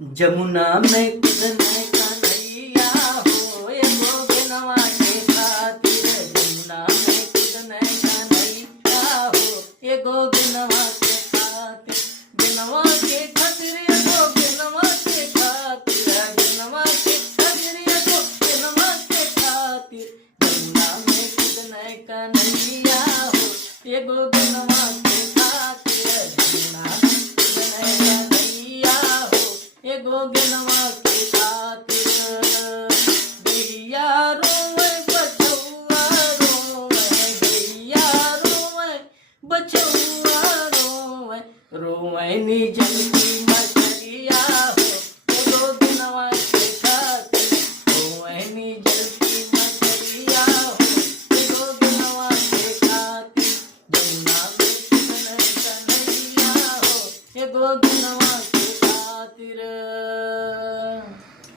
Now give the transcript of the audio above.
जमुना में कूदने कन्हैया हो ये गोगनवा के खातिर। जमुना में कूदने कन्हैया हो ये गोगनवा के खातिर। बिनवा के खातिर ये गोगनवा के खातिर। बिनवा के खातिर ये गोगनवा के खातिर। जमुना में कूदने कन्हैया हो ये गोगनवा के खातिर। जमुना में कूदने कन्हैया हो ये गोगनवा के खातिर। गैया रोवे बछौआ रोवे। गैया रोवे बछौआ रोवे। रोवे नी जलती मछलिया हो ये गोगनवा के खातिर। रोवे नी जलती मछलिया हो ये गोगनवा के खातिर। जमुना में कूदने कन्हैया हो ये गोगनवा के खातिर।